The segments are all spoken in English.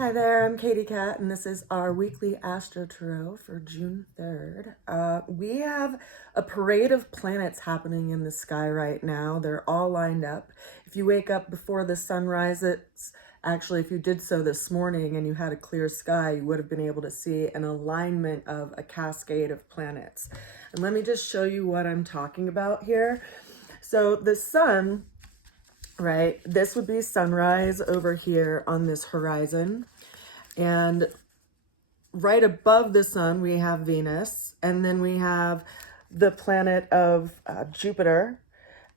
Hi there, I'm Katie Cat, and this is our weekly AstroTarot for June 3rd. We have a parade of planets happening in the sky right now. They're all lined up. If you wake up before the sunrise, actually, if you did so this morning and you had a clear sky, you would have been able to see an alignment of a cascade of planets. And let me just show you what I'm talking about here. So the sun, right, this would be sunrise over here on this horizon. And right above the sun, we have Venus. And then we have the planet of Jupiter.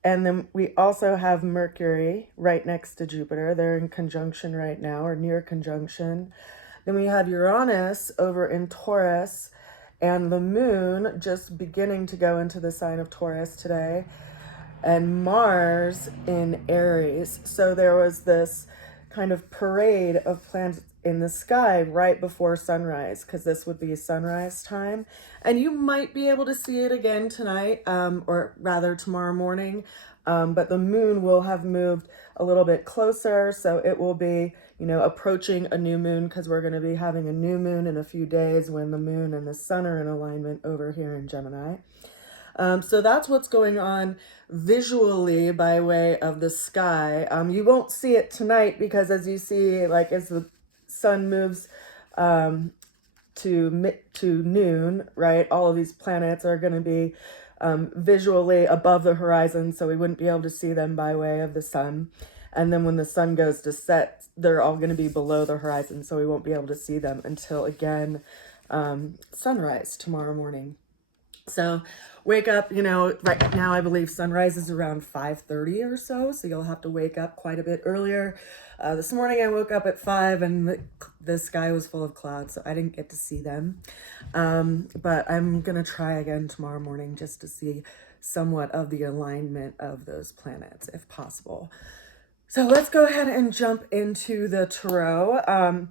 And then we also have Mercury right next to Jupiter. They're in conjunction right now, or near conjunction. Then we have Uranus over in Taurus, and the moon just beginning to go into the sign of Taurus today, and Mars in Aries. So there was this kind of parade of planets in the sky right before sunrise, because this would be sunrise time. And you might be able to see it again tonight, or rather tomorrow morning. But the moon will have moved a little bit closer, so it will be, approaching a new moon, because we're going to be having a new moon in a few days when the moon and the sun are in alignment over here in Gemini. So that's what's going on visually by way of the sky. You won't see it tonight because, as you see, like as the sun moves to noon, right, all of these planets are going to be visually above the horizon, so we wouldn't be able to see them by way of the sun. And then when the sun goes to set, they're all going to be below the horizon, so we won't be able to see them until, again, sunrise tomorrow morning. So wake up, right now I believe sunrise is around 5:30 or so you'll have to wake up quite a bit earlier. This morning I woke up at 5 and the sky was full of clouds, so I didn't get to see them. But I'm going to try again tomorrow morning just to see somewhat of the alignment of those planets if possible. So let's go ahead and jump into the tarot.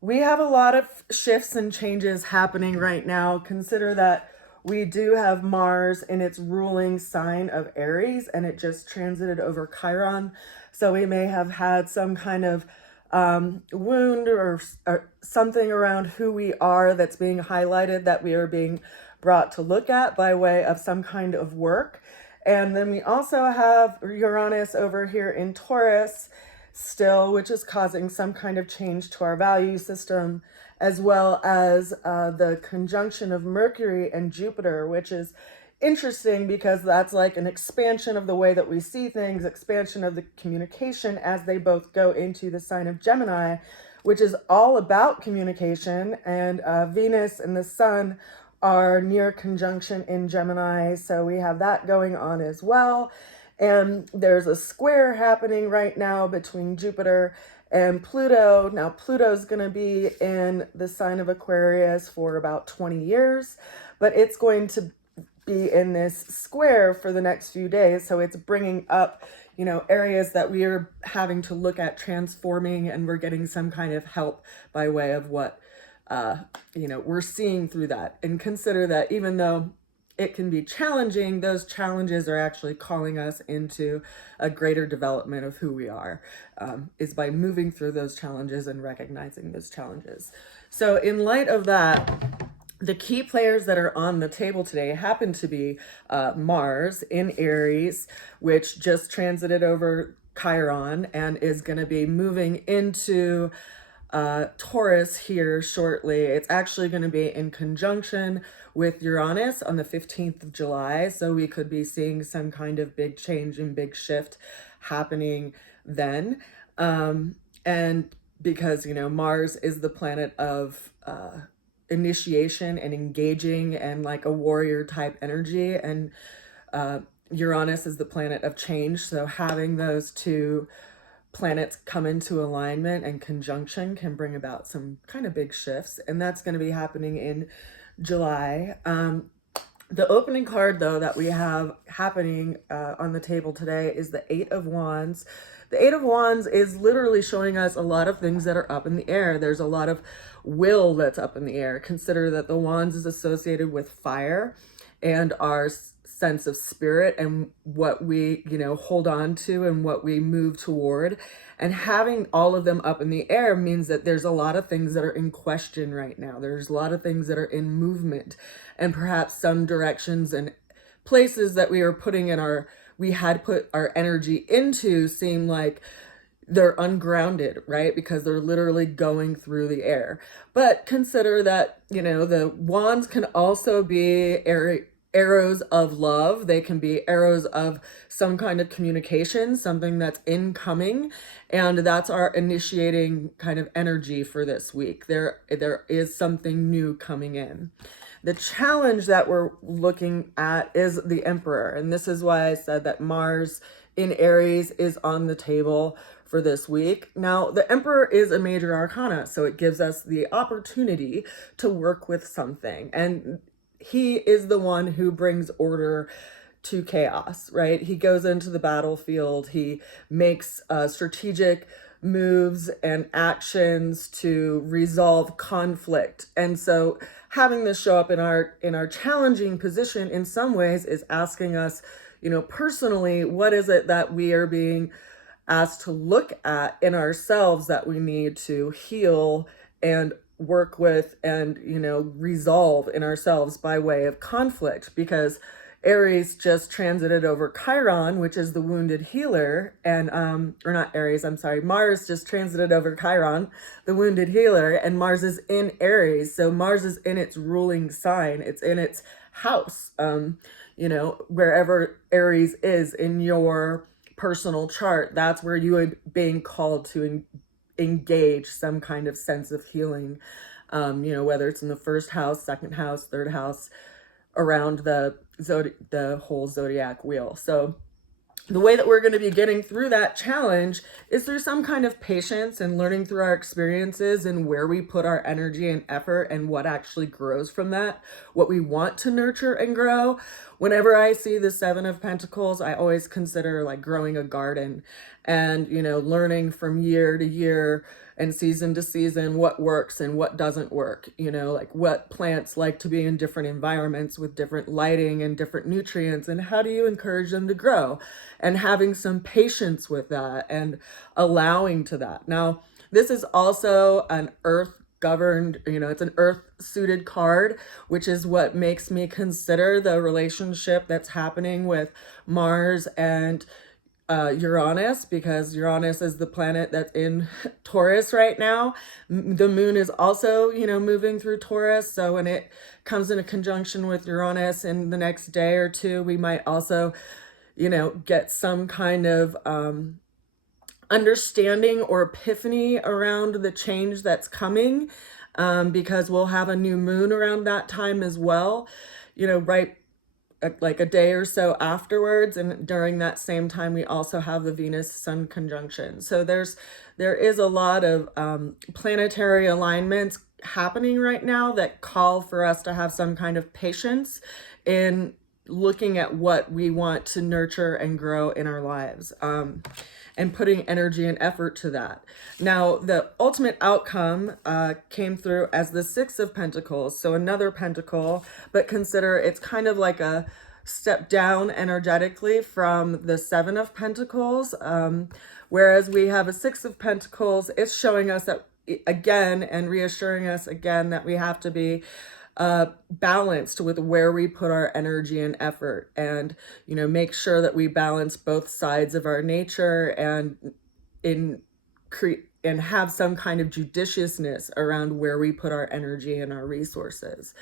We have a lot of shifts and changes happening right now. Consider that we do have Mars in its ruling sign of Aries, and it just transited over Chiron. So we may have had some kind of wound or something around who we are that's being highlighted, that we are being brought to look at by way of some kind of work. And then we also have Uranus over here in Taurus still, which is causing some kind of change to our value system, as well as the conjunction of Mercury and Jupiter, which is interesting because that's like an expansion of the way that we see things, expansion of the communication as they both go into the sign of Gemini, which is all about communication. And Venus and the sun are near conjunction in Gemini, so we have that going on as well. And there's a square happening right now between Jupiter and Pluto. Now, Pluto's going to be in the sign of Aquarius for about 20 years, but it's going to be in this square for the next few days. So it's bringing up, areas that we are having to look at transforming, and we're getting some kind of help by way of what, we're seeing through that. And consider that even though it can be challenging, those challenges are actually calling us into a greater development of who we are, is by moving through those challenges and recognizing those challenges. So in light of that, the key players that are on the table today happen to be Mars in Aries, which just transited over Chiron and is going to be moving into Taurus here shortly. It's actually going to be in conjunction with Uranus on the 15th of July. So we could be seeing some kind of big change and big shift happening then. And because, Mars is the planet of initiation and engaging and like a warrior type energy, and Uranus is the planet of change. So having those two planets come into alignment and conjunction can bring about some kind of big shifts, and that's going to be happening in July. The opening card, though, that we have happening on the table today is the Eight of Wands. The Eight of Wands is literally showing us a lot of things that are up in the air. There's a lot of will that's up in the air. Consider that the Wands is associated with fire and our sense of spirit and what we, hold on to and what we move toward. And having all of them up in the air means that there's a lot of things that are in question right now. There's a lot of things that are in movement, and perhaps some directions and places that we had put our energy into seem like they're ungrounded, right? Because they're literally going through the air. But consider that, the wands can also be arrows of love. They can be arrows of some kind of communication, something that's incoming. And that's our initiating kind of energy for this week. There is something new coming in. The challenge that we're looking at is the Emperor. And this is why I said that Mars in Aries is on the table for this week. Now, the Emperor is a major arcana, so it gives us the opportunity to work with something. And he is the one who brings order to chaos, right? He goes into the battlefield, he makes strategic moves and actions to resolve conflict. And so having this show up in our challenging position in some ways is asking us, personally, what is it that we are being asked to look at in ourselves that we need to heal and work with and, resolve in ourselves by way of conflict. Because Aries just transited over Chiron, which is the wounded healer, and or not Aries, I'm sorry, Mars just transited over Chiron, the wounded healer, and Mars is in Aries. So Mars is in its ruling sign, it's in its house, wherever Aries is in your personal chart, that's where you are being called to engage some kind of sense of healing, whether it's in the first house, second house, third house, around the whole zodiac wheel. So the way that we're going to be getting through that challenge is through some kind of patience and learning through our experiences and where we put our energy and effort and what actually grows from that, what we want to nurture and grow. Whenever I see the Seven of Pentacles, I always consider like growing a garden and, learning from year to year and season to season what works and what doesn't work, like what plants like to be in different environments with different lighting and different nutrients, and how do you encourage them to grow, and having some patience with that and allowing to that. Now, this is also an earth governed, it's an earth suited card, which is what makes me consider the relationship that's happening with Mars and Uranus, because Uranus is the planet that's in Taurus right now. The moon is also, moving through Taurus. So when it comes in a conjunction with Uranus in the next day or two, we might also, get some kind of understanding or epiphany around the change that's coming, because we'll have a new moon around that time as well, right like a day or so afterwards. And during that same time, we also have the Venus Sun conjunction. So there is a lot of planetary alignments happening right now that call for us to have some kind of patience in looking at what we want to nurture and grow in our lives, and putting energy and effort to that. Now, the ultimate outcome came through as the Six of Pentacles, so another pentacle, but consider it's kind of like a step down energetically from the Seven of Pentacles. Whereas we have a Six of Pentacles, it's showing us that again and reassuring us again that we have to be balanced with where we put our energy and effort, and make sure that we balance both sides of our nature and and have some kind of judiciousness around where we put our energy and our resources.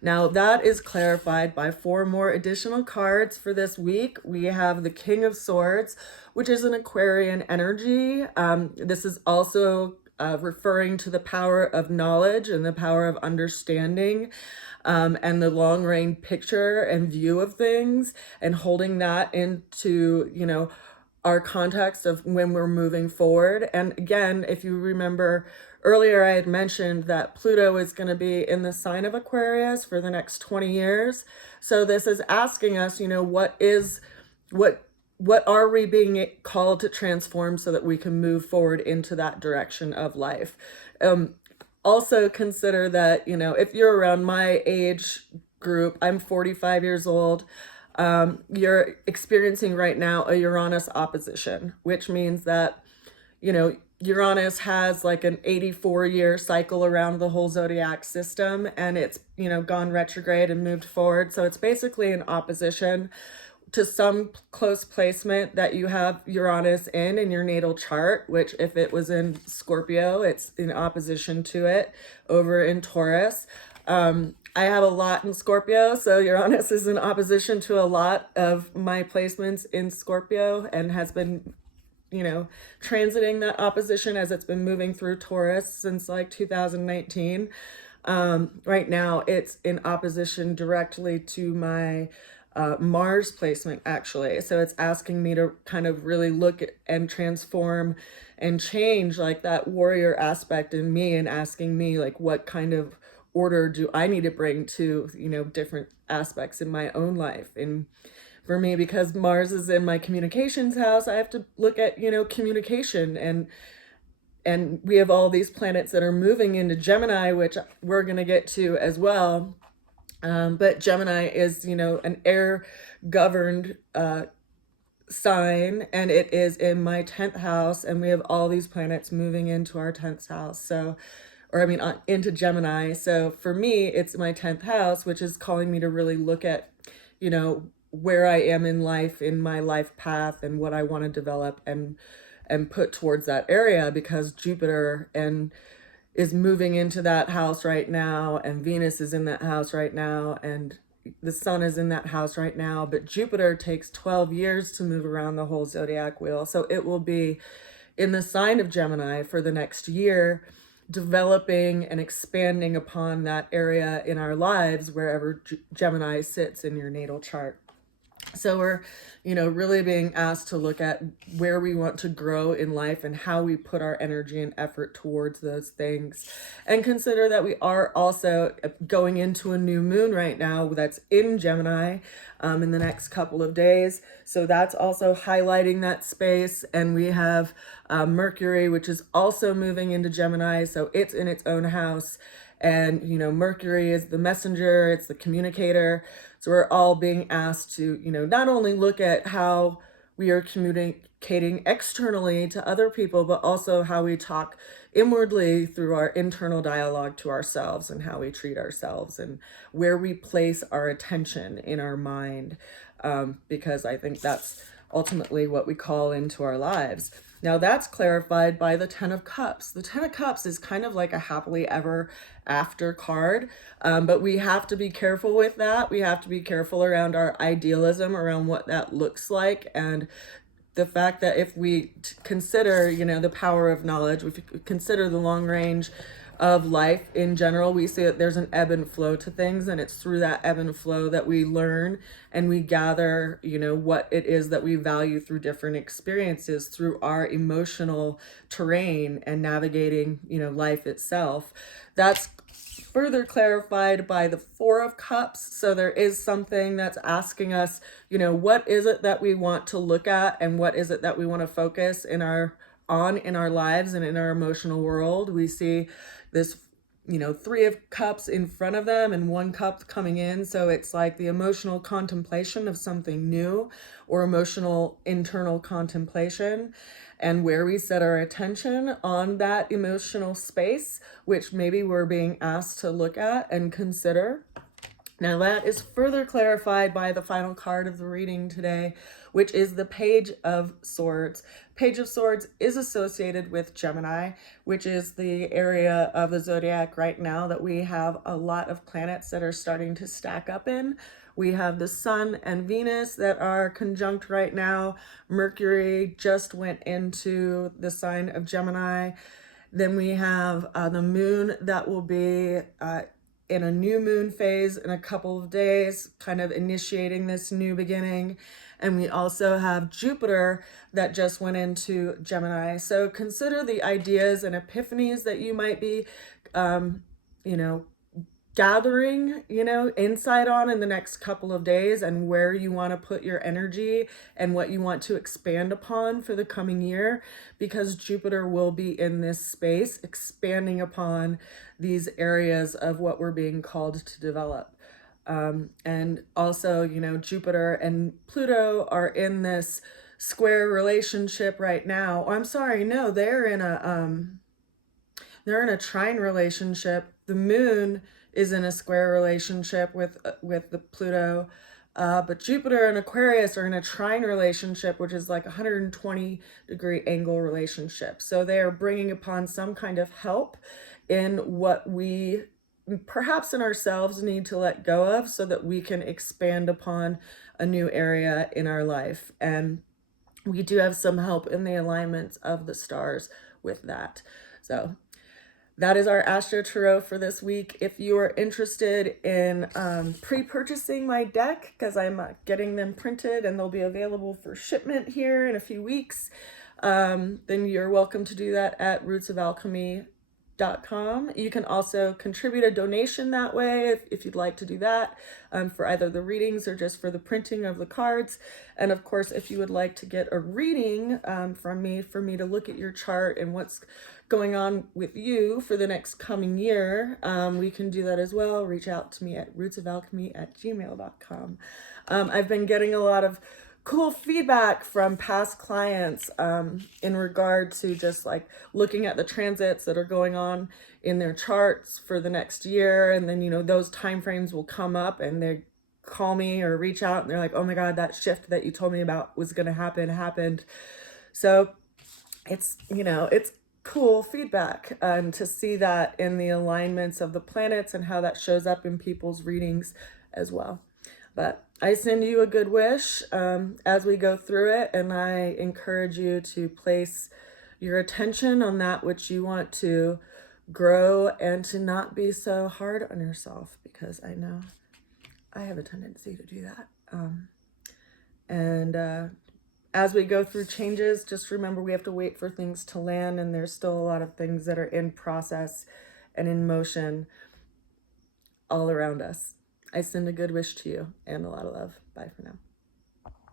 Now that is clarified by 4 more additional cards for this week. We have the King of Swords, which is an Aquarian energy. This is also referring to the power of knowledge and the power of understanding, and the long range picture and view of things, and holding that into, our context of when we're moving forward. And again, if you remember earlier, I had mentioned that Pluto is going to be in the sign of Aquarius for the next 20 years. So this is asking us, what are we being called to transform so that we can move forward into that direction of life? Also consider that, if you're around my age group, I'm 45 years old. You're experiencing right now a Uranus opposition, which means that, you know, Uranus has like an 84-year cycle around the whole zodiac system, and it's, you know, gone retrograde and moved forward. So it's basically an opposition to some close placement that you have Uranus in your natal chart, which if it was in Scorpio, it's in opposition to it over in Taurus. I have a lot in Scorpio, so Uranus is in opposition to a lot of my placements in Scorpio and has been, you know, transiting that opposition as it's been moving through Taurus since like 2019. Right now, it's in opposition directly to my Mars placement, actually. So it's asking me to kind of really look at and transform and change like that warrior aspect in me, and asking me like what kind of order do I need to bring to, you know, different aspects in my own life. And for me, because Mars is in my communications house, I have to look at, you know, communication, and we have all these planets that are moving into Gemini, which we're going to get to as well. But Gemini is, you know, an air governed sign, and it is in my 10th house, and we have all these planets moving into our 10th house. So, or I mean, into Gemini. So for me, it's my 10th house, which is calling me to really look at, you know, where I am in life, in my life path, and what I want to develop and put towards that area, because Jupiter and is moving into that house right now, and Venus is in that house right now, and the sun is in that house right now. But Jupiter takes 12 years to move around the whole zodiac wheel. So it will be in the sign of Gemini for the next year, developing and expanding upon that area in our lives wherever Gemini sits in your natal chart. So we're, you know, really being asked to look at where we want to grow in life and how we put our energy and effort towards those things. And consider that we are also going into a new moon right now that's in Gemini in the next couple of days. So that's also highlighting that space. And we have Mercury, which is also moving into Gemini. So it's in its own house. And, you know, Mercury is the messenger, it's the communicator. So we're all being asked to, you know, not only look at how we are communicating externally to other people, but also how we talk inwardly through our internal dialogue to ourselves, and how we treat ourselves, and where we place our attention in our mind. Because I think that's ultimately what we call into our lives. Now that's clarified by the Ten of Cups. The Ten of Cups is kind of like a happily ever after card, but we have to be careful with that. We have to be careful around our idealism, around what that looks like, and the fact that if we consider, you know, the power of knowledge, if we consider the long range of life in general, we see that there's an ebb and flow to things, and it's through that ebb and flow that we learn and we gather, you know, what it is that we value through different experiences, through our emotional terrain and navigating, you know, life itself. That's further clarified by the Four of Cups. So there is something that's asking us, you know, what is it that we want to look at, and what is it that we want to focus in our lives and in our emotional world. We see this, you know, Three of Cups in front of them and one cup coming in. So it's like the emotional contemplation of something new, or emotional internal contemplation, and where we set our attention on that emotional space, which maybe we're being asked to look at and consider. Now that is further clarified by the final card of the reading today, which is the Page of Swords. Page of Swords is associated with Gemini, which is the area of the zodiac right now that we have a lot of planets that are starting to stack up in. We have the Sun and Venus that are conjunct right now. Mercury just went into the sign of Gemini. Then we have the moon that will be in a new moon phase in a couple of days, kind of initiating this new beginning. And we also have Jupiter that just went into Gemini. So consider the ideas and epiphanies that you might be, you know, gathering, you know, insight on in the next couple of days, and where you want to put your energy and what you want to expand upon for the coming year, because Jupiter will be in this space expanding upon these areas of what we're being called to develop. And also, you know, Jupiter and Pluto are in this square relationship right now. Oh, I'm sorry, no, they're in a trine relationship. The moon is in a square relationship with the Pluto, but Jupiter and Aquarius are in a trine relationship, which is like a 120-degree angle relationship. So they are bringing upon some kind of help in what we perhaps in ourselves need to let go of so that we can expand upon a new area in our life. And we do have some help in the alignments of the stars with that. So that is our Astro Tarot for this week. If you are interested in pre-purchasing my deck, because I'm getting them printed and they'll be available for shipment here in a few weeks, then you're welcome to do that at rootsofalchemy.com. You can also contribute a donation that way if you'd like to do that, for either the readings or just for the printing of the cards. And of course, if you would like to get a reading from me, for me to look at your chart and what's going on with you for the next coming year, we can do that as well. Reach out to me at rootsofalchemy@gmail.com. I've been getting a lot of cool feedback from past clients in regard to just like looking at the transits that are going on in their charts for the next year, and then, you know, those time frames will come up and they call me or reach out and they're like, oh my god, that shift that you told me about was going to happen happened. So it's, you know, it's cool feedback to see that in the alignments of the planets and how that shows up in people's readings as well. But I send you a good wish as we go through it, and I encourage you to place your attention on that which you want to grow and to not be so hard on yourself, because I know I have a tendency to do that. As we go through changes, just remember we have to wait for things to land, and there's still a lot of things that are in process and in motion all around us. I send a good wish to you and a lot of love. Bye for now.